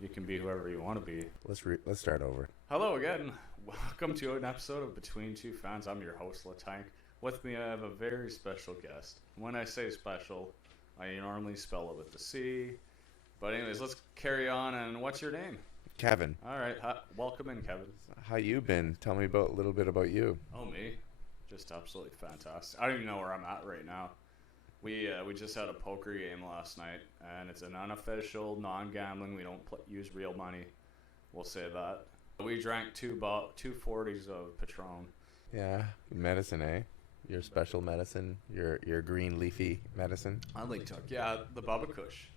You can be whoever you want to be. Let's start over. Hello again. Welcome to an episode of Between Two Fans. I'm your host, LaTank. With me, I have a very special guest. When I say special, I normally spell it with the C. But anyways, let's carry on. And what's your name? Kevin. All right. Welcome in, Kevin. How you been? Tell me a little bit about you. Oh, me? Just absolutely fantastic. I don't even know where I'm at right now. We just had a poker game last night, and it's an unofficial, non-gambling. We don't use real money. We'll say that. We drank two 40s of Patron. Yeah, medicine, eh? Your special medicine, your green leafy medicine. I only took the Bubba Kush.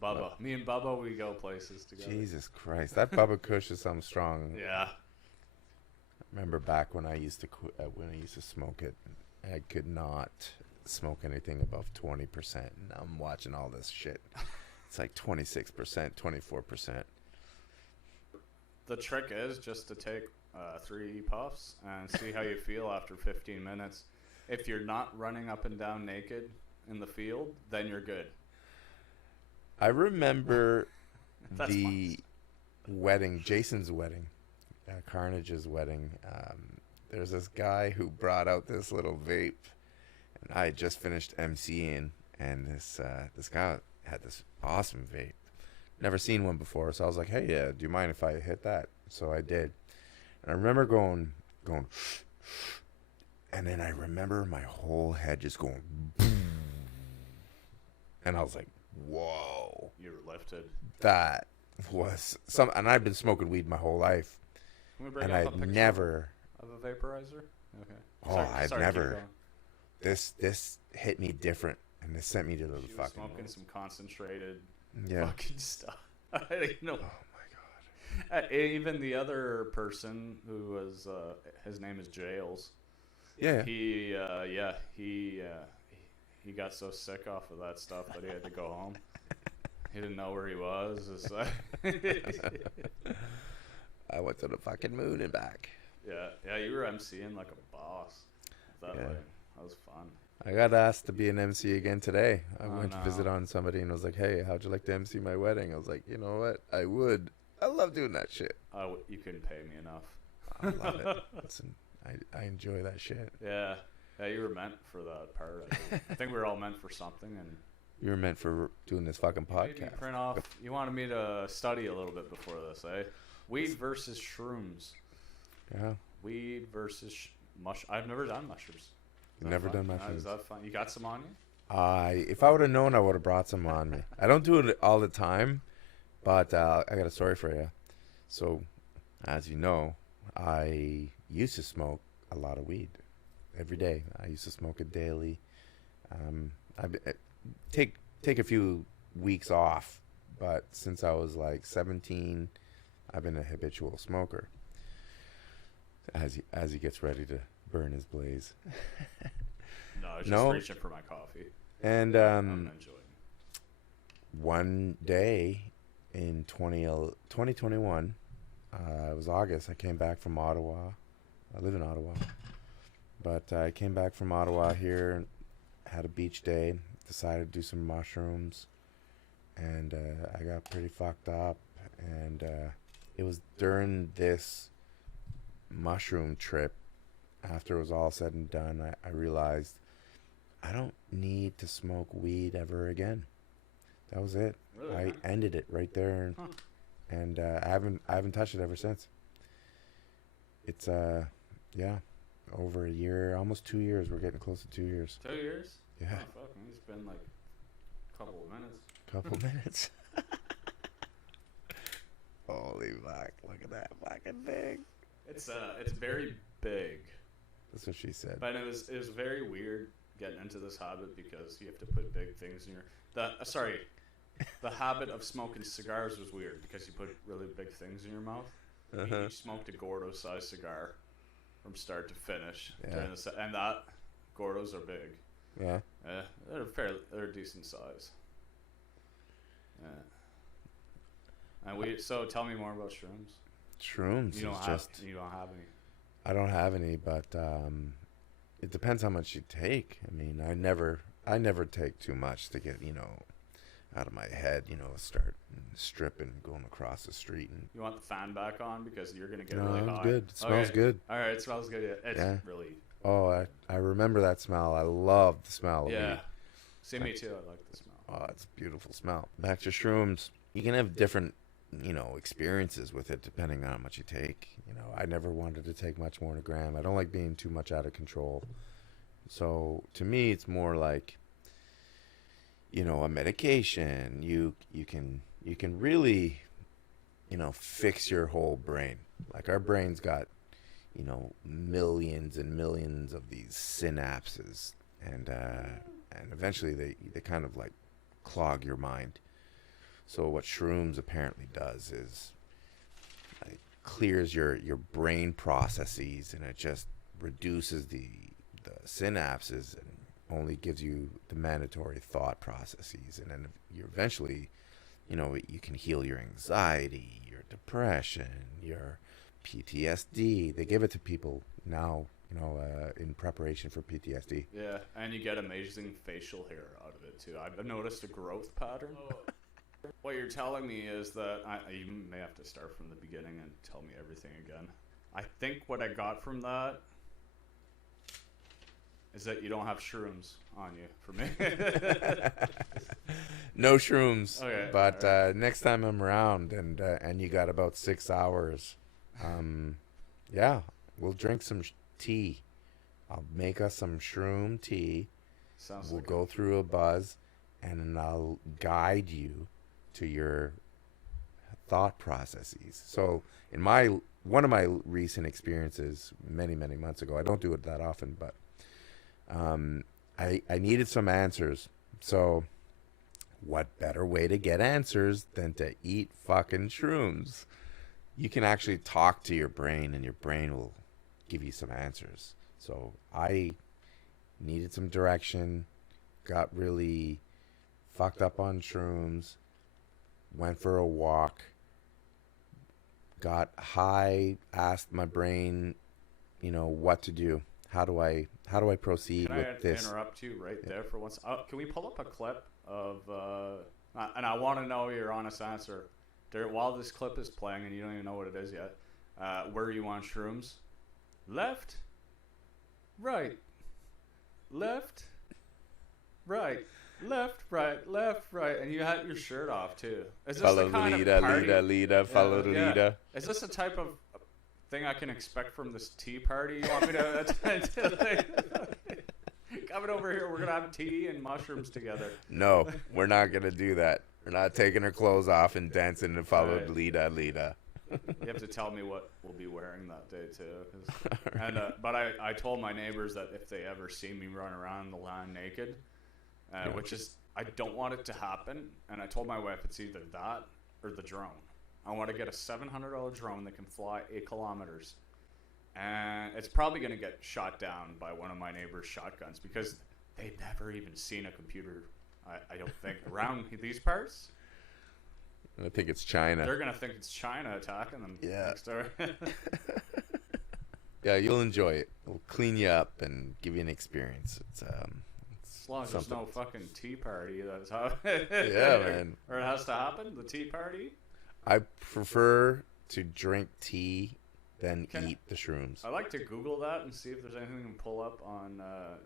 Bubba. Me and Bubba, we go places together. Jesus Christ, that Bubba Kush is something strong. Yeah. I remember back when I used to smoke it, I could not smoke anything above 20%. And I'm watching all this shit. It's like 26%, 24%. The trick is just to take 3 puffs and see how you feel after 15 minutes. If you're not running up and down naked in the field, then you're good. I remember That's the wedding, Jason's wedding, Carnage's wedding. There's this guy who brought out this little vape, and I had just finished emceeing, and this guy had this awesome vape. Never seen one before, so I was like, "Hey, do you mind if I hit that?" So I did, and I remember going, and then I remember my whole head just going, and I was like, "Whoa!" You were lifted. That was some, and I've been smoking weed my whole life, Can we bring and up a I'd picture never. of a vaporizer? Okay. Oh, I've keep never. going. This hit me different, and this sent me to the She was fucking. smoking some concentrated Yeah. fucking stuff. I don't know. Oh my god. Even the other person who was, his name is Jails. Yeah. He got so sick off of that stuff that he had to go home. He didn't know where he was. It's like I went to the fucking moon and back. yeah, you were emceeing like a boss. That Yeah. way, that was fun. I got asked to be an MC again today. I Oh, went to no. visit on somebody and was like, "Hey, how'd you like to MC my wedding?" I was like, "You know what? I would. I love doing that shit. You couldn't pay me enough. I love it. Listen, I enjoy that shit. Yeah, you were meant for that part. I think we were all meant for something, and You were meant for doing this fucking maybe podcast." print off. You wanted me to study a little bit before this, eh? Weed versus shrooms. Yeah. Weed versus I've never done mushrooms. Is that Never fun? done mushrooms. Is that fun? You got some on you? If I would have known, I would have brought some on me. I don't do it all the time, but I got a story for you. So, as you know, I used to smoke a lot of weed every day. I used to smoke it daily. I take a few weeks off, but since I was like 17, I've been a habitual smoker. As he gets ready to burn his blaze. No, I was just No. reaching for my coffee. And I'm enjoying. one day in 2021, it was August. I came back from Ottawa. I live in Ottawa. But I came back from Ottawa here, had a beach day, decided to do some mushrooms, and I got pretty fucked up. And it was during this mushroom trip, after it was all said and done, I realized I don't need to smoke weed ever again. That was it. Really? I ended it right there, Huh. and I haven't touched it ever since. It's over a year, almost 2 years. We're getting close to 2 years. 2 years? Yeah, Oh, fuck, it's been like a couple of minutes. couple minutes. Holy fuck! Look at that fucking thing. It's very big, That's what she said. but it was very weird getting into this habit because you have to put big things in your the habit of smoking cigars was weird because you put really big things in your mouth. Uh-huh. You smoked a Gordo-sized cigar from start to finish, Yeah. and that Gordos are big. Yeah. They're decent size. Yeah. And so tell me more about shrooms. Shrooms You don't is have just. you don't have any. I don't have any, but it depends how much you take. I mean, I never take too much to get, out of my head, start stripping, going across the street. And You want the fan back on because you're gonna get no, really it's hot. good. It smells good. All right, it smells good. Yeah. It's Yeah. really. Oh, I remember that smell. I love the smell of Yeah. weed. See, me too. I like the smell. Oh, it's a beautiful smell. Back to shrooms. You can have different, experiences with it depending on how much you take. I never wanted to take much more than a gram. I don't like being too much out of control. So to me, it's more like, a medication. You can really, fix your whole brain. Like our brain's got, millions and millions of these synapses, and eventually they kind of like clog your mind. So what shrooms apparently does is it clears your brain processes, and it just reduces the synapses and only gives you the mandatory thought processes. And then you eventually, you can heal your anxiety, your depression, your PTSD. They give it to people now, in preparation for PTSD. Yeah, and you get amazing facial hair out of it too. I've noticed a growth pattern. What you're telling me is that you may have to start from the beginning and tell me everything again. I think what I got from that is that you don't have shrooms on you for me. No shrooms. Okay, But alright. next time I'm around and you got about 6 hours, yeah, we'll drink some tea. I'll make us some shroom tea. Sounds We'll like go through a buzz, and then I'll guide you to your thought processes. So in one of my recent experiences many months ago, I don't do it that often, but I needed some answers. So what better way to get answers than to eat fucking shrooms? You can actually talk to your brain, and your brain will give you some answers. So I needed some direction, got really fucked up on shrooms, went for a walk, got high, asked my brain, what to do. How do I proceed Can with I this? interrupt you right there for once? Can we pull up a clip of, and I want to know your honest answer. While this clip is playing and you don't even know what it is yet, where you want shrooms? Left, right, left, right, left, right, and you had your shirt off too. Is this Follow the the kind leader, of party? leader, follow the Yeah. leader. Is this the type of thing I can expect from this tea party you want me to coming over here, we're gonna have tea and mushrooms together. No, we're not gonna do that. We're not taking our clothes off and dancing and follow Alright. leader. You have to tell me what we'll be wearing that day too. And but I told my neighbors that if they ever see me run around the land naked, which is I don't want it to happen. And I told my wife it's either that or the drone. I want to get a $700 drone that can fly 8 kilometers, and it's probably going to get shot down by one of my neighbors' shotguns because they've never even seen a computer. I don't think around these parts. I think it's China. They're gonna think it's China attacking them. Yeah. Next door. Yeah, you'll enjoy it. We'll clean you up and give you an experience. It's As long as there's no fucking tea party, that's how. Yeah, man. Or it has to happen. The tea party. I prefer to drink tea than Can- eat the shrooms. I like to Google that and see if there's anything we can pull up on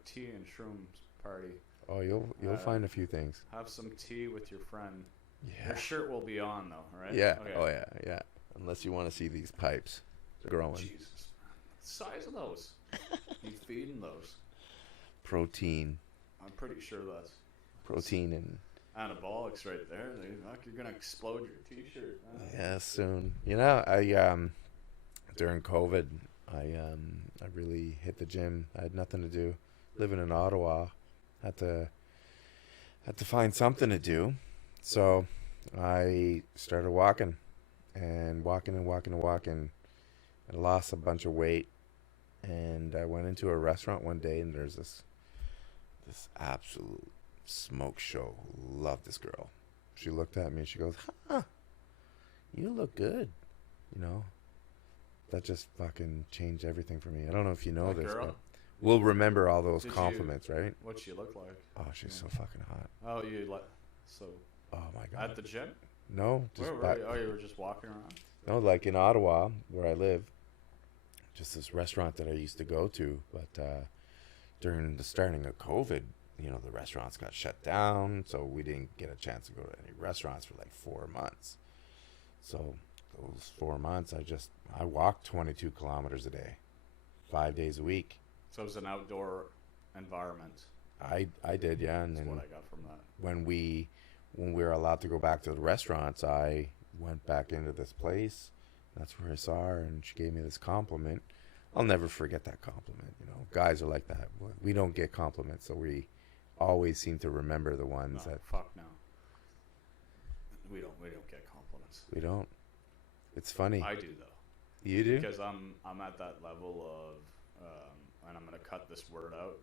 tea and shrooms party. Oh, you'll find a few things. Have some tea with your friend. Yeah. Your shirt will be on though, right? Yeah. Okay. Oh yeah. Unless you want to see these pipes growing. Jesus. The size of those. You feeding those? Protein I'm pretty sure that's and anabolics right there. You're gonna explode your T-shirt. yeah, soon. I during COVID, I really hit the gym. I had nothing to do. Living in Ottawa, had to find something to do. So I started walking. I lost a bunch of weight, and I went into a restaurant one day, and there's this absolute smoke show. Love this girl. She looked at me and she goes, "Huh, you look good." That just fucking changed everything for me. I don't know if you know That this, girl? but we'll remember all those Did you- compliments, right? What'd she look like? Oh, she's so fucking hot. Oh, you like so Oh my God. At the gym? No, just Where were back. you? Oh, you were just walking around? No, like in Ottawa, where I live, just this restaurant that I used to go to. But during the starting of COVID, the restaurants got shut down, so we didn't get a chance to go to any restaurants for like 4 months. So those 4 months, I walked 22 kilometers a day, 5 days a week. So it was an outdoor environment. I did, yeah. And That's then what I got from that. when we were allowed to go back to the restaurants, I went back into this place. That's where I saw her, and she gave me this compliment. I'll never forget that compliment. Guys are like that. We don't get compliments, so we always seem to remember the ones that fuck no. We don't get compliments. we don't. It's funny. I do though. You do? Because I'm at that level of, and I'm gonna cut this word out.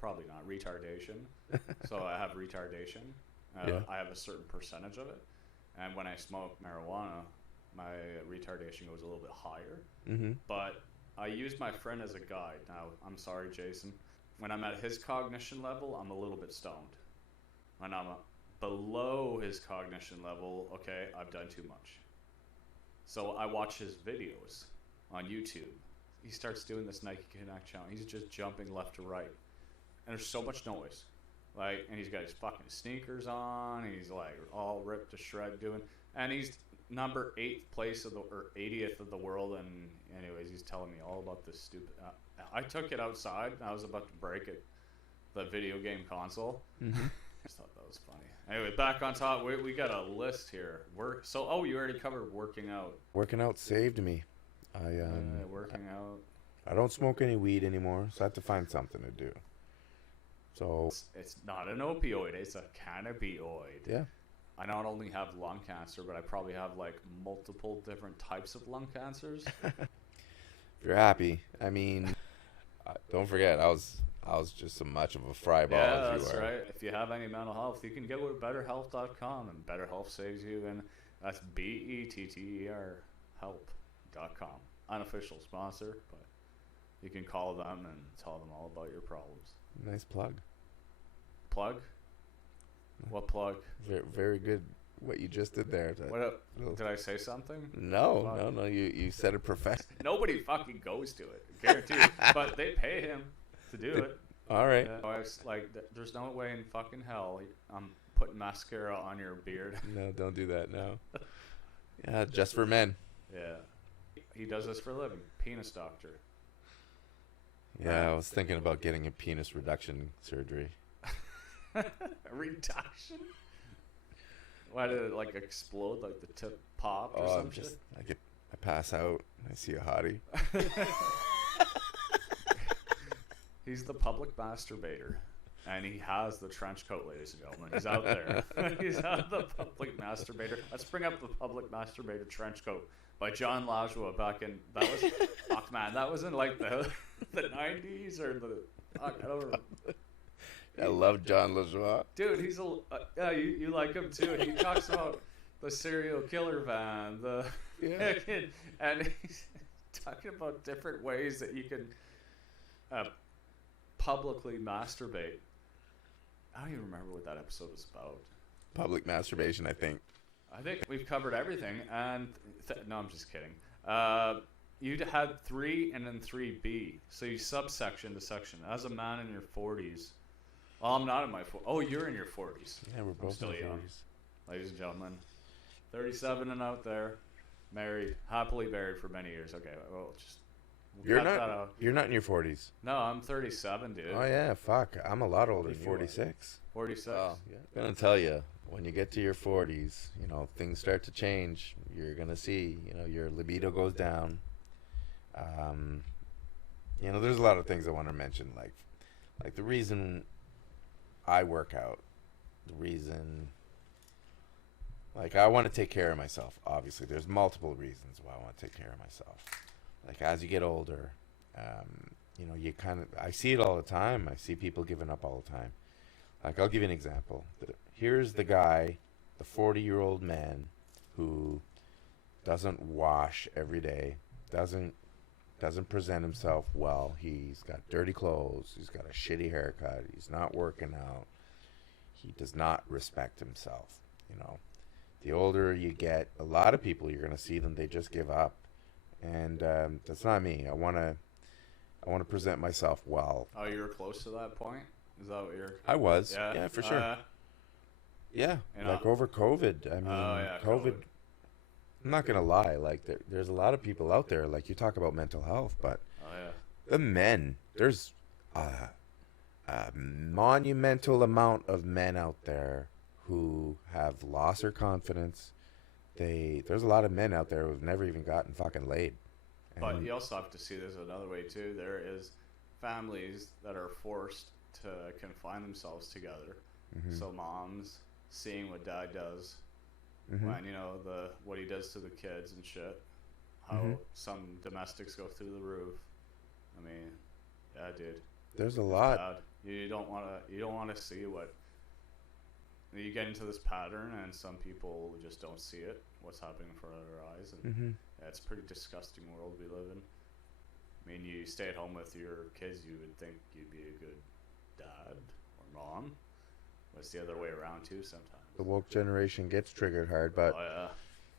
Probably not retardation. So I have retardation. Yeah. I have a certain percentage of it, and when I smoke marijuana, my retardation goes a little bit higher. Mm-hmm. But I use my friend as a guide. Now, I'm sorry, Jason. When I'm at his cognition level, I'm a little bit stoned. When I'm below his cognition level, okay, I've done too much. So I watch his videos on YouTube. He starts doing this Nike Connect challenge. He's just jumping left to right. And there's so much noise. And he's got his fucking sneakers on. He's like all ripped to shred doing. And he's number 8th place or 80th of the world. And anyways, he's telling me all about this stupid. I took it outside. And I was about to break it, the video game console. Mm-hmm. I just thought that was funny. Anyway, back on top. We got a list here. You already covered working out. Working out saved me. Working out. I don't smoke any weed anymore, so I have to find something to do. So It's not an opioid. It's a cannabinoid. yeah. I not only have lung cancer, but I probably have like multiple different types of lung cancers. If you're happy, I mean, don't forget, I was just as much of a fry ball Yeah, as you that's are. right. If you have any mental health, you can go to betterhealth.com, and BetterHealth saves you. And that's BETTER help.com. Unofficial sponsor, but you can call them and tell them all about your problems. Nice plug. Plug? What plug? Very, very good. What you just did there. What up? Did I say something? No. You said it professional. Nobody fucking goes to it, guaranteed. But they pay him to do it. All right. I was like, there's no way in fucking hell I'm putting mascara on your beard. No, don't do that. No. Yeah, just for men. Yeah. He does this for a living. Penis doctor. Yeah, I was thinking about getting a penis reduction surgery. Reduction? Why did it like explode? Like the tip popped or some shit? I pass out. I see a hottie. He's the public masturbator. And he has the trench coat, ladies and gentlemen. He's out there. He's out the public masturbator. Let's bring up the public masturbator trench coat by John Lajoie back in, fuck man, that was in like the 90s or I don't remember. I love John Lajoie. Dude, he's yeah, you like him too. And he talks about the serial killer van, and he's talking about different ways that you can publicly masturbate. I don't even remember what that episode was about. Public masturbation, I think. I think we've covered everything. And no, I'm just kidding. You had 3 and then 3B. So you subsection to section. As a man in your 40s. Well, I'm not in my 40s. Oh, you're in your 40s. Yeah, we're both still in the young. 40s. Ladies and gentlemen. 37 and out there. Married. Happily married for many years. Okay, well, just... You're not in your 40s. No, I'm 37, dude. Oh, yeah, fuck. I'm a lot older, Than you 46. 46. Oh, yeah. I'm going to tell you, when you get to your 40s, things start to change. You're going to see, your libido goes down. There's a lot of things I want to mention, like the reason I work out, the reason, I want to take care of myself. Obviously, there's multiple reasons why I want to take care of myself. As you get older, I see it all the time. I see people giving up all the time. I'll give you an example. Here's the guy, the 40-year-old man who doesn't wash every day, doesn't present himself well. He's got dirty clothes. He's got a shitty haircut. He's not working out. He does not respect himself. you know, the older you get, a lot of people you're gonna see them, they just give up, and that's not me. I want to present myself well. Oh, you were close to that point. Is that what you're? I was, Yeah. yeah, for sure. Yeah, You know, like over COVID. I mean, yeah, COVID. I'm not gonna lie. Like there's a lot of people out there. Like you talk about mental health, but Oh yeah. the men, there's a monumental amount of men out there who have lost their confidence. There's a lot of men out there who've never even gotten fucking laid. But you also have to see this another way too. There is families that are forced to confine themselves together. Mhm. So moms seeing what dad does Mhm. when what he does to the kids and shit. How Mhm. some domestics go through the roof. I mean, yeah, dude. There's a It's lot. bad. You don't want to see what you get into this pattern, and some people just don't see it. What's happening in front of their eyes, and Mhm. yeah, it's a pretty disgusting world we live in. I mean, you stay at home with your kids, you would think you'd be a good dad or mom. But it's the other way around too sometimes. The woke generation gets triggered hard, but Oh yeah.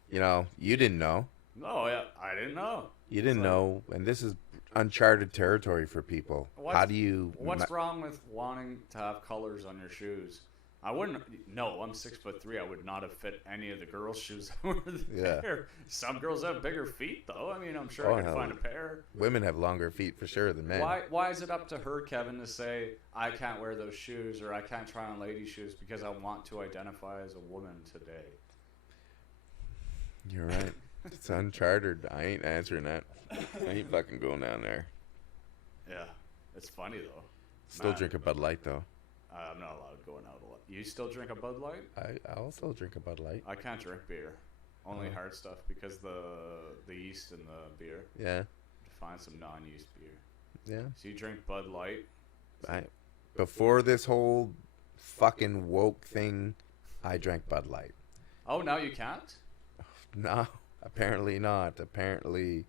you know, you didn't know. No, yeah, I didn't know. You didn't So- know, and this is uncharted territory for people. How do you? What's wrong with wanting to have colors on your shoes? I wouldn't. No, I'm 6'3". I would not have fit any of the girls' shoes that were there. Some girls have bigger feet, though. I mean, I'm sure I could find a pair. Women have longer feet for sure than men. Why is it up to her, Kevin, to say I can't wear those shoes or I can't try on lady shoes because I want to identify as a woman today? You're right. It's uncharted. I ain't answering that. I ain't fucking going down there. Yeah, it's funny though. Still Man, drink a Bud Light though. I'm not allowed going out a lot. You still drink a Bud Light? I'll still drink a Bud Light. I can't drink beer. Only hard stuff because the yeast in the beer. Yeah. Find some non-yeast beer. Yeah. So you drink Bud Light. Before this whole fucking woke thing, I drank Bud Light. Oh, now you can't? No, apparently not. Apparently,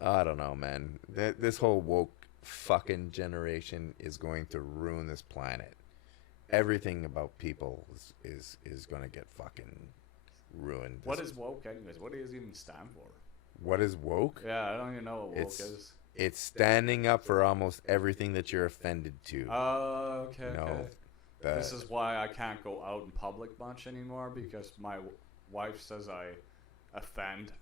I don't know, man. This whole woke fucking generation is going to ruin this planet. Everything about people is going to get fucking ruined. What is woke anyways? What does it even stand for? What is woke? Yeah, I don't even know what woke is. It's standing up for almost everything that you're offended to. Oh, okay, No, okay. This is why I can't go out in public much anymore because my wife says I offend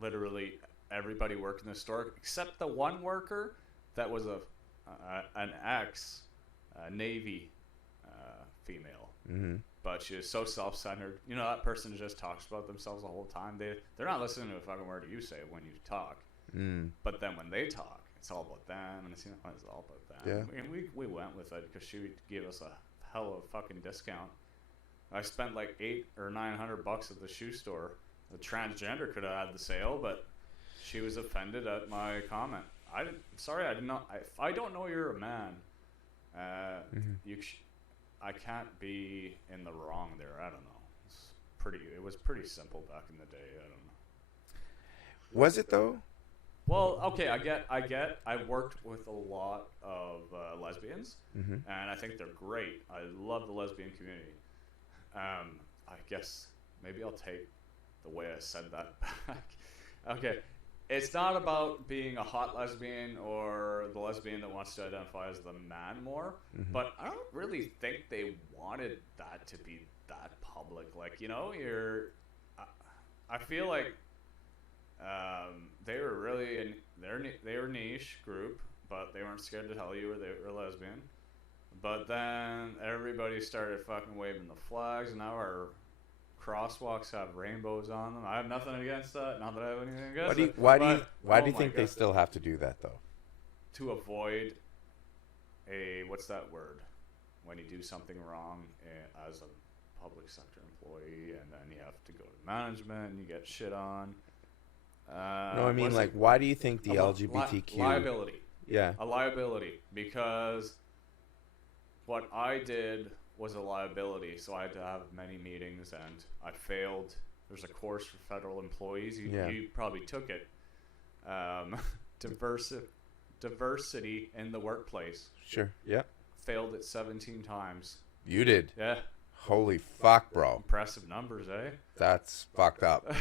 literally everybody working the store except the one worker that was an ex-Navy female. Mm-hmm. But she is so self-centered. You know, that person just talks about themselves the whole time. They're not listening to a fucking word you say when you talk. Mm. But then when they talk, it's all about them, and it's all about them. Yeah. And we went with it because she gave us a hell of a fucking discount. I spent like $800 or $900 at the shoe store. The transgender could have had the sale, but she was offended at my comment. I did not. If I don't know you're a man, I can't be in the wrong there. I don't know. It was pretty simple back in the day. I don't know. Was it though? Well, okay, I get. I've worked with a lot of lesbians, and I think they're great. I love the lesbian community. I guess maybe I'll take the way I said that back. Okay, it's not about being a hot lesbian or the lesbian that wants to identify as the man more, but I don't really think they wanted that to be that public. Like, you know, I feel like they were really they were niche group, but they weren't scared to tell you they were lesbian. But then everybody started fucking waving the flags, and now our crosswalks have rainbows on them. I have nothing against that. Not that I have anything against it. Why do you think they still have to do that though? To avoid what's that word? When you do something wrong as a public sector employee, and then you have to go to management and you get shit on. No, I mean, like, why do you think the LGBTQ liability? Yeah, a liability, because what I did was a liability, so I had to have many meetings, and I failed. There's a course for federal employees. You probably took it. Diversity in the workplace. Sure. Yeah. Failed it 17 times. You did. Yeah. Holy fuck, bro. Impressive numbers, eh? That's fucked up.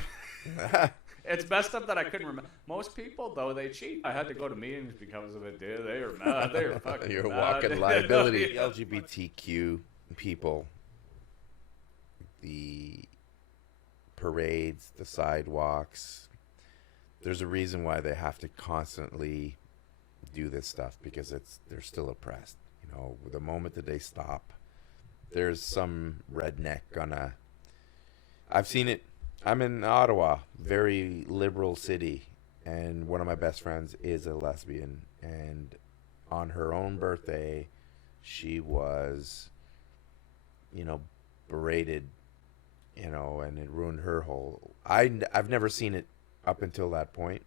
It's messed up that I couldn't remember. Most people, though, they cheat. I had to go to meetings because of it, dude. They were mad. They were fucking You're a mad. walking liability. The LGBTQ people, the parades, the sidewalks, there's a reason why they have to constantly do this stuff, because they're still oppressed. You know, the moment that they stop, there's some redneck gonna... I've seen it. I'm in Ottawa, very liberal city, and one of my best friends is a lesbian, and on her own birthday, she was, berated, and it ruined her whole... I've never seen it up until that point,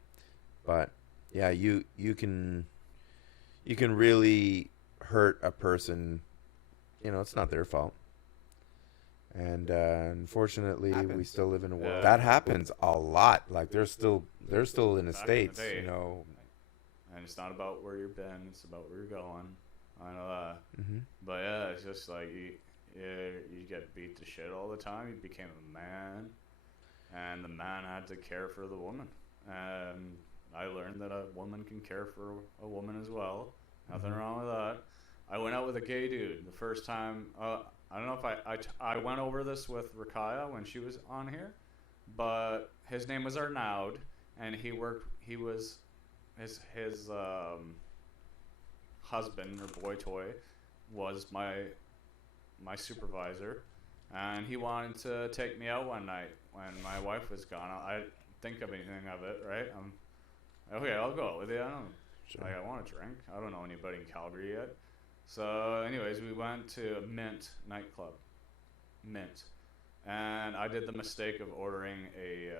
but yeah, you can really hurt a person. It's not their fault. And unfortunately, we still live in a world that happens a lot. Like they're still in the States, And it's not about where you've been; it's about where you're going. I know that. Mm-hmm. But yeah, it's just like you get beat to shit all the time. You became a man, and the man had to care for the woman. And I learned that a woman can care for a woman as well. Nothing wrong with that. I went out with a gay dude the first time. I don't know if I went over this with Rakaya when she was on here, but his name was Arnaud, and he was his husband or boy toy was my supervisor, and he wanted to take me out one night when my wife was gone. I didn't think of anything of it, right? Okay, I'll go out with you. I want to drink. I don't know anybody in Calgary yet. So anyways, we went to Mint nightclub. Mint. And I did the mistake of ordering a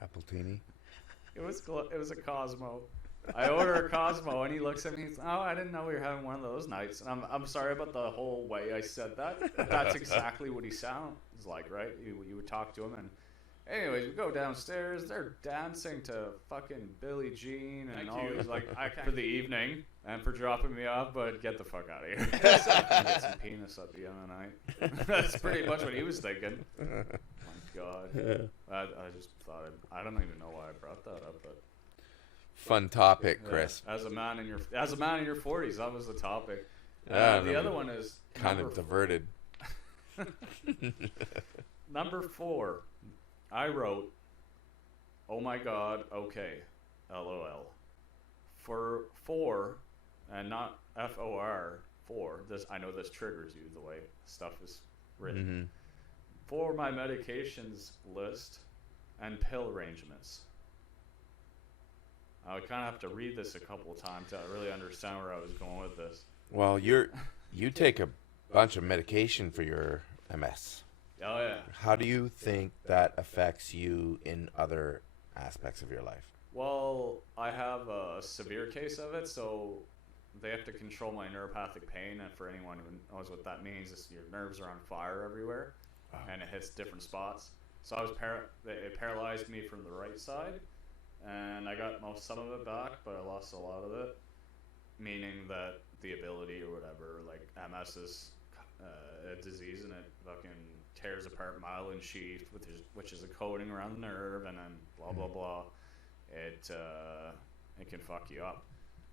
Appletini. It was a Cosmo. I order a Cosmo, and he looks at me. He's, "Oh, I didn't know we were having one of those nights." And I'm sorry about the whole way I said that. But that's exactly what he sounds like, right? You would talk to him, and anyways, we go downstairs. They're dancing to fucking Billie Jean and all these for the evening and for dropping me off. But get the fuck out of here. So I can get some penis at the end of the night. That's pretty much what he was thinking. My God, I just thought I don't even know why I brought that up, but. Fun topic, Chris. As a man in your 40s, that was the topic. The other one is kind of diverted. Number 4. I wrote, "Oh my God, okay, LOL." For 4, and not FOR 4. I know this triggers you the way stuff is written. Mm-hmm. For my medications list and pill arrangements. I would kind of have to read this a couple of times to really understand where I was going with this. Well, you take a bunch of medication for your MS. Oh, yeah. How do you think that affects you in other aspects of your life? Well, I have a severe case of it, so they have to control my neuropathic pain. And for anyone who knows what that means, is your nerves are on fire everywhere, and it hits different spots. So it paralyzed me from the right side. And I got some of it back, but I lost a lot of it, meaning that the ability or whatever, like MS is a disease, and it fucking tears apart myelin sheath, which is a coating around the nerve, and then blah blah blah. It can fuck you up,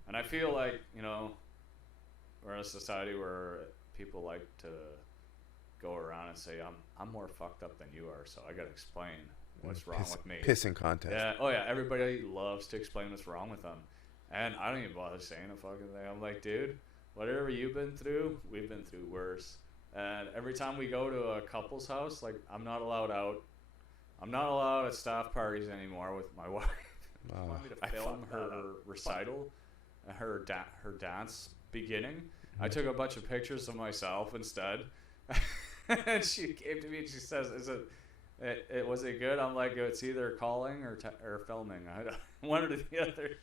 and I feel like we're in a society where people like to go around and say I'm more fucked up than you are, so I gotta explain what's wrong with me. Pissing contest. Yeah. Oh yeah. Everybody loves to explain what's wrong with them, and I don't even bother saying a fucking thing. I'm like, dude, whatever you've been through, we've been through worse. And every time we go to a couple's house, like I'm not allowed out. I'm not allowed at staff parties anymore with my wife. I filmed her recital, her dance beginning. I took a bunch of pictures of myself instead, and she came to me and she says, was it good? I'm like, it's either calling or filming. One or the other.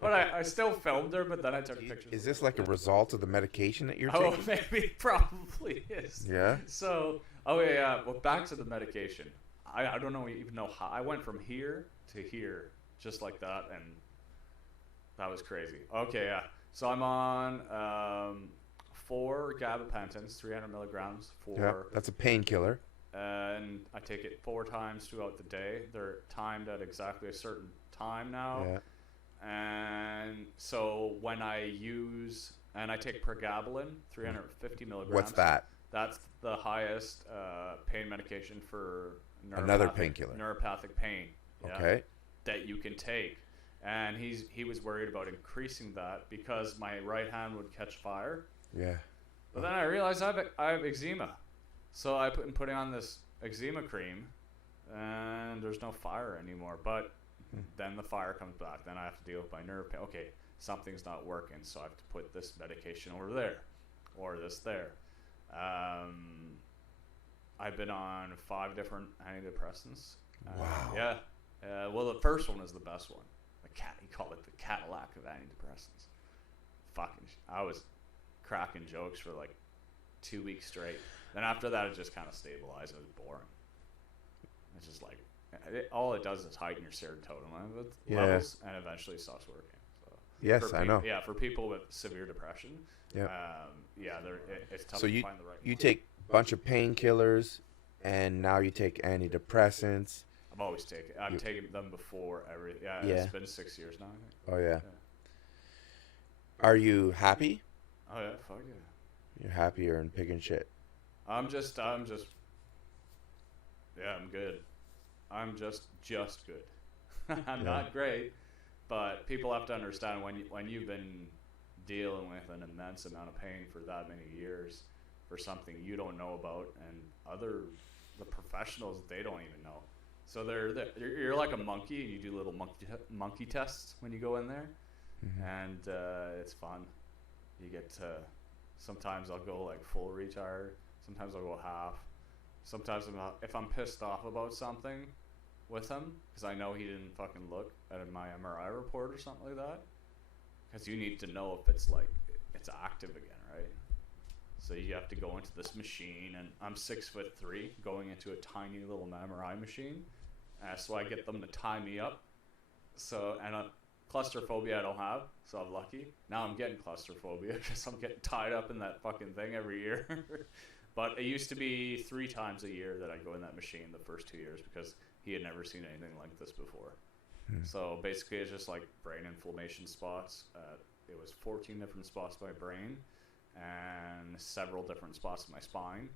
But I still filmed her, but then I took pictures. Is this like a result of the medication that you're taking? Oh, maybe, probably is. Yeah. So, yeah. Well, back to the medication. I don't even know how. I went from here to here, just like that, and that was crazy. Okay, yeah. So I'm on 4 gabapentins, 300 milligrams Yeah, for, that's a painkiller. and I take it 4 times throughout the day. They're timed at exactly a certain time now. Yeah. And so when I use, and I take pregabalin, 350 milligrams. What's that? That's the highest pain medication for Another painkiller. neuropathic pain. Yeah, Okay. that you can take. And he was worried about increasing that because my right hand would catch fire. Yeah. But then I realized I have eczema. So I'm putting on this eczema cream, and there's no fire anymore. But then the fire comes back. Then I have to deal with my nerve pain. Okay, something's not working, so I have to put this medication over there, or this there. I've been on 5 different antidepressants. Wow. Yeah. Well, the first one is the best one. You call it the Cadillac of antidepressants. I was cracking jokes for like 2 weeks straight. Then after that, it just kind of stabilized. It was boring. It's just like, all it does is heighten your serotonin levels, and eventually it stops working. So Yes, I know. Yeah, for people with severe depression, Yeah. it's tough So to find the right you one. take a bunch of painkillers, and now you take antidepressants. I've always taken. I've taken them before every. Yeah, Yeah. It's been 6 years now. I think. Oh yeah. Yeah. Are you happy? Oh yeah, fuck yeah. You're happier and picking shit. I'm just. Yeah, I'm good. I'm just good. I'm not great, but people have to understand when you've been dealing with an immense amount of pain for that many years for something you don't know about, and the professionals, they don't even know. So you're like a monkey, and you do little monkey tests when you go in there, and it's fun. You get to. Sometimes I'll go like full retard. Sometimes I'll go half. Sometimes if I'm pissed off about something with him, because I know he didn't fucking look at my MRI report or something like that, because you need to know if it's active again, right? So you have to go into this machine, and I'm 6'3", going into a tiny little MRI machine, so I get them to tie me up. So, and claustrophobia I don't have, so I'm lucky. Now I'm getting claustrophobia because I'm getting tied up in that fucking thing every year. But it used to be 3 times a year that I go in that machine the first 2 years because he had never seen anything like this before. So basically it's just like brain inflammation spots. It was 14 different spots in my brain and several different spots in my spine.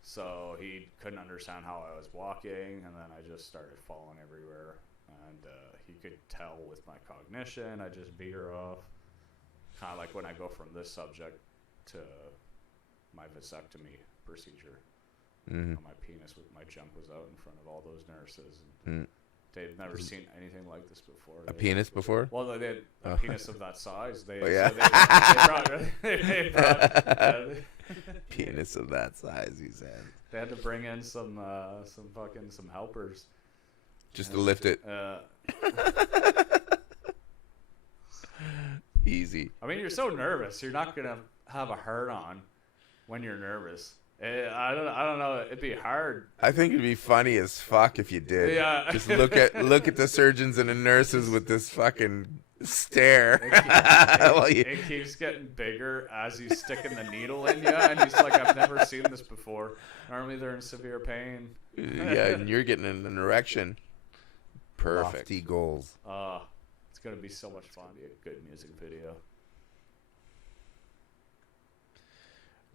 So he couldn't understand how I was walking, and then I just started falling everywhere. And he could tell with my cognition, I just veer off. Kind of like when I go from this subject to my vasectomy procedure. My penis with my junk was out in front of all those nurses, and they've never seen anything like this before. A penis before? Well, they had a penis of that size. They, Oh, yeah. so they brought Penis of that size, he said. They had to bring in some helpers Just to lift it. Easy. I mean, you're so nervous. You're not gonna have a hard on when you're nervous. I don't know. It'd be hard. I think it'd be funny as fuck if you did. Yeah. Just look at the surgeons and the nurses with this fucking stare. It keeps getting bigger as he's sticking the needle in you, and he's like, I've never seen this before. Normally they're in severe pain. Yeah, and you're getting an erection. Perfect. Lofty goals. It's gonna be so much fun. Be a good music video.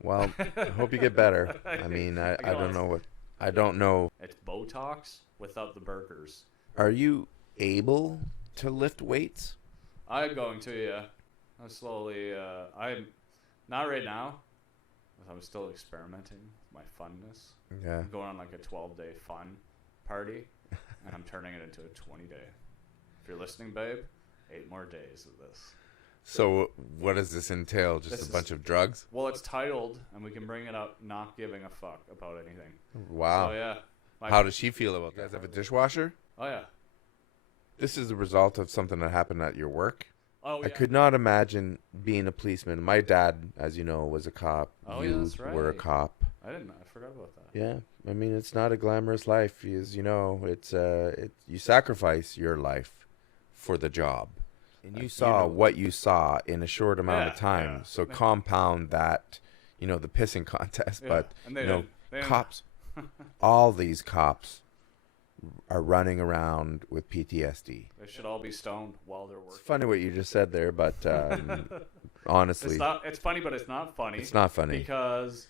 Well, I hope you get better. I mean, I don't know what. I don't know. It's Botox without the burgers. Are you able to lift weights? I'm going to, yeah. I'm slowly. I'm not right now. I'm still experimenting with my funness. Yeah. I'm going on like a 12-day fun party, and I'm turning it into a 20-day. If you're listening, babe, 8 more days of this. So what does this entail? Just a bunch of drugs? Well, it's titled, and we can bring it up, Not Giving a Fuck About Anything. Wow. So, yeah. How does she feel about that? You guys have a dishwasher? Oh, yeah. This is the result of something that happened at your work? Oh, yeah. I could not imagine being a policeman. My dad, as you know, was a cop. Oh, you yeah, that's right. were a cop. I forgot about that. Yeah. I mean, it's not a glamorous life. As you know, you sacrifice your life for the job. And you saw what you saw in a short amount of time. Yeah. So compound that the pissing contest, Yeah, but and they you know, didn't- they didn't- cops, all these cops are running around with PTSD. They should all be stoned while they're It's working. funny what you just said there, but honestly, It's funny, but it's not funny. it's not funny. Because,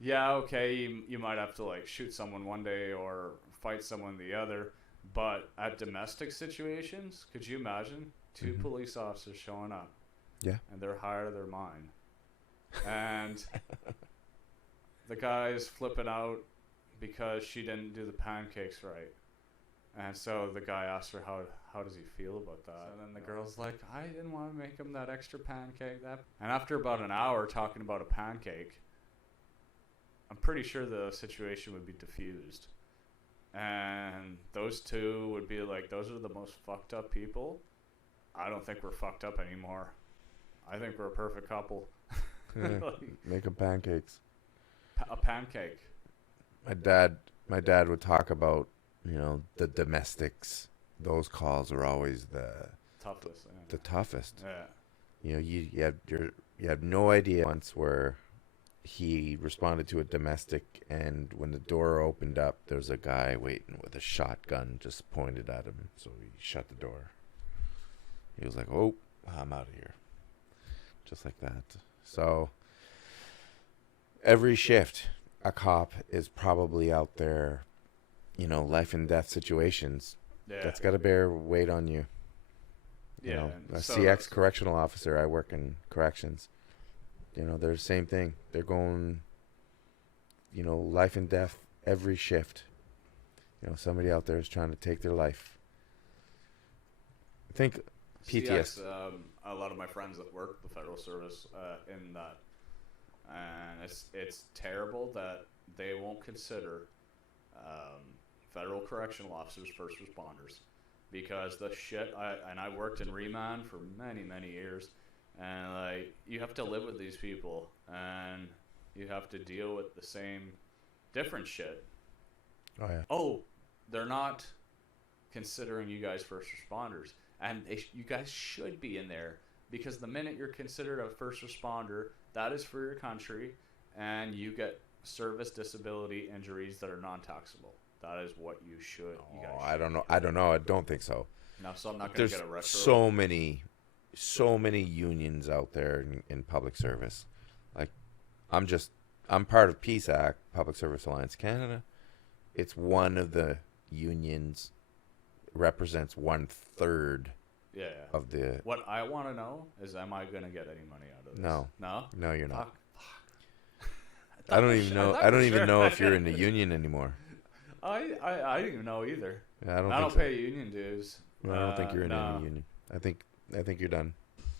yeah, okay, you might have to like shoot someone one day or fight someone the other, but at domestic situations, could you imagine two Mhm. police officers showing up? Yeah. And they're high out of their mind, and the guy's flipping out because she didn't do the pancakes right. And so the guy asked her how does he feel about that, and then the girl's like, I didn't want to make him that extra pancake. And after about an hour talking about a pancake, I'm pretty sure the situation would be diffused, and those two would be like, those are the most fucked up people. I don't think we're fucked up anymore. I think we're a perfect couple. Yeah, Like, make 'em pancakes. a pancake. My dad would talk about, the domestics. Those calls are always the Toughest. the toughest. Yeah. You have no idea once where he responded to a domestic, and when the door opened up, there's a guy waiting with a shotgun just pointed at him. So he shut the door. He was like, "Oh, I'm out of here," just like that. So every shift, a cop is probably out there, life and death situations. Yeah. That's got to bear weight on you. Yeah. A so CX correctional officer. I work in corrections. They're the same thing. They're going, life and death every shift. Somebody out there is trying to take their life. I think PTSD. CX, a lot of my friends that work the federal service in that, and it's terrible that they won't consider federal correctional officers first responders, because the shit I worked in remand for many years, and like, you have to live with these people and you have to deal with the same different shit. Oh yeah. Oh, they're not considering you guys first responders, and you guys should be in there, because the minute you're considered a first responder, that is for your country, and you get service disability injuries that are non-taxable. That is what you should. You guys I don't know. I don't think so. No, so I'm not going to There's get a retro. so many unions out there in public service. Like, I'm part of PSAC, Public Service Alliance Canada. It's one of the unions, represents 1/3 Yeah. of the. What I want to know is, am I going to get any money out of this? No. No? No, you're not. Fuck. I don't even know. I don't even know if you're in the union anymore. I don't even know either. Yeah, I don't pay union dues. No, I don't think you're in any union. I think you're done.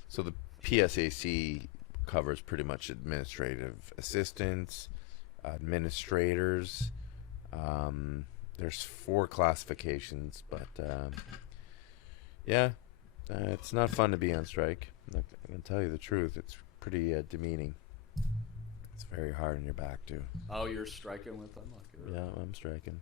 So the PSAC covers pretty much administrative assistants, administrators. There's 4 classifications, but it's not fun to be on strike. I can tell you the truth. It's pretty demeaning. It's very hard on your back too. Oh, you're striking with them? Like, Yeah, I'm striking.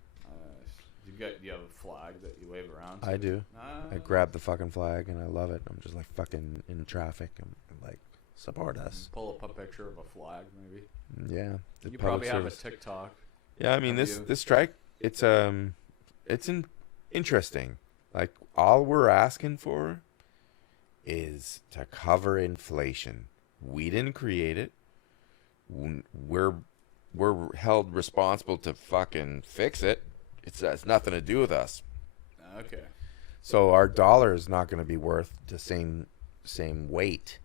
you have a flag that you wave around? I do. Ah. I grab the fucking flag and I love it. I'm just like fucking in traffic. I'm like, support us. Pull up a picture of a flag, maybe. Yeah. the You public probably have a service. TikTok. Yeah, I mean Have this you- this strike, it's interesting. Like, all we're asking for is to cover inflation. We didn't create it. We're held responsible to fucking fix it. It's nothing to do with us. Okay. So our dollar is not going to be worth the same weight.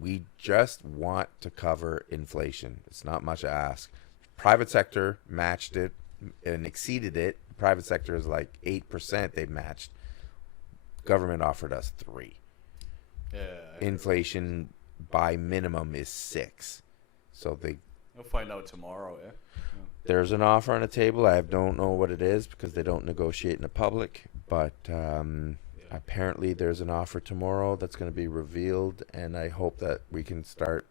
We just want to cover inflation. It's not much to ask. Private sector matched it and exceeded it. Private sector is like 8% they matched. Government offered us 3%. Yeah. Inflation by minimum is 6%. So We'll find out tomorrow, yeah? there's an offer on the table. I don't know what it is because they don't negotiate in the public. But apparently there's an offer tomorrow that's going to be revealed, and I hope that we can start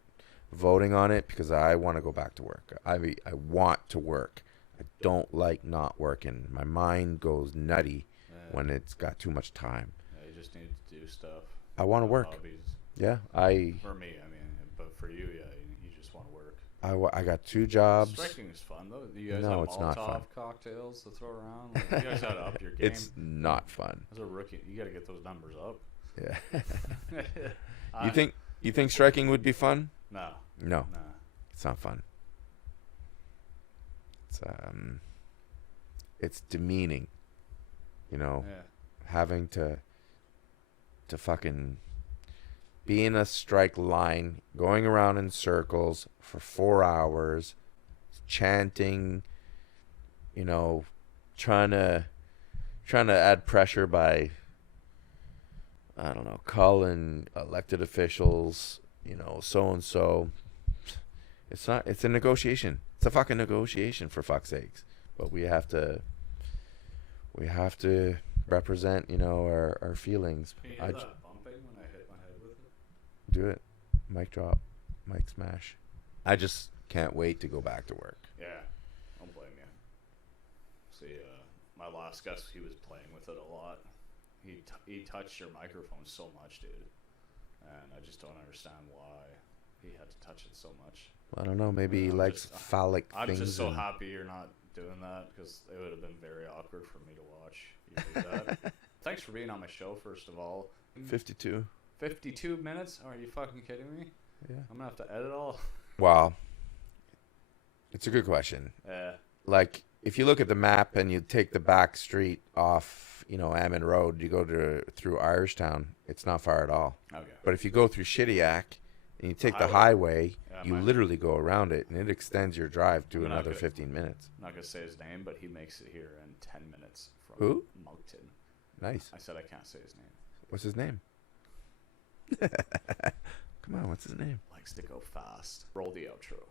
voting on it, because I want to go back to work. I want to work. I don't like not working. My mind goes nutty when it's got too much time. Yeah, you just need to do stuff. I want to work. Hobbies. Yeah, For me, I mean, but for for you, yeah, you just want to work. I got 2 jobs. Striking is fun though. You guys No, have it's not fun. Molotov cocktails to throw around. Like, you guys gotta up your game. It's not fun. As a rookie, you gotta get those numbers up. Yeah. You think striking would be fun? No. No. It's not fun. It's demeaning. You know, having to fucking be in a strike line, going around in circles for 4 hours, chanting, you know, trying to add pressure by, I don't know, calling elected officials, you know, so and so. It's a negotiation. It's a fucking negotiation, for fuck's sakes. But we have to represent, you know, our feelings. Can you hear that bumping when I hit my head with it? Do it. Mic drop. Mic smash. I just can't wait to go back to work. Yeah, don't blame you. See, my last guest, he was playing with it a lot. He touched your microphone so much, dude. And I just don't understand why he had to touch it so much. I don't know. Maybe he likes phallic things. I'm just so happy you're not doing that, because it would have been very awkward for me to watch you do that. Thanks for being on my show, first of all. 52. 52 minutes? Are you fucking kidding me? Yeah. I'm going to have to edit all. Wow. It's a good question. Like, if you look at the map and you take the back street off, you know, Ammon Road, you go through Irishtown, it's not far at all. Okay. But if you go through Shittiac and you take the highway, you literally go around it, and it extends your drive to another 15 minutes. I'm not going to say his name, but he makes it here in 10 minutes from Who? Moncton. Nice. I said I can't say his name. What's his name? Come on, what's his name? Likes to go fast. Roll the outro.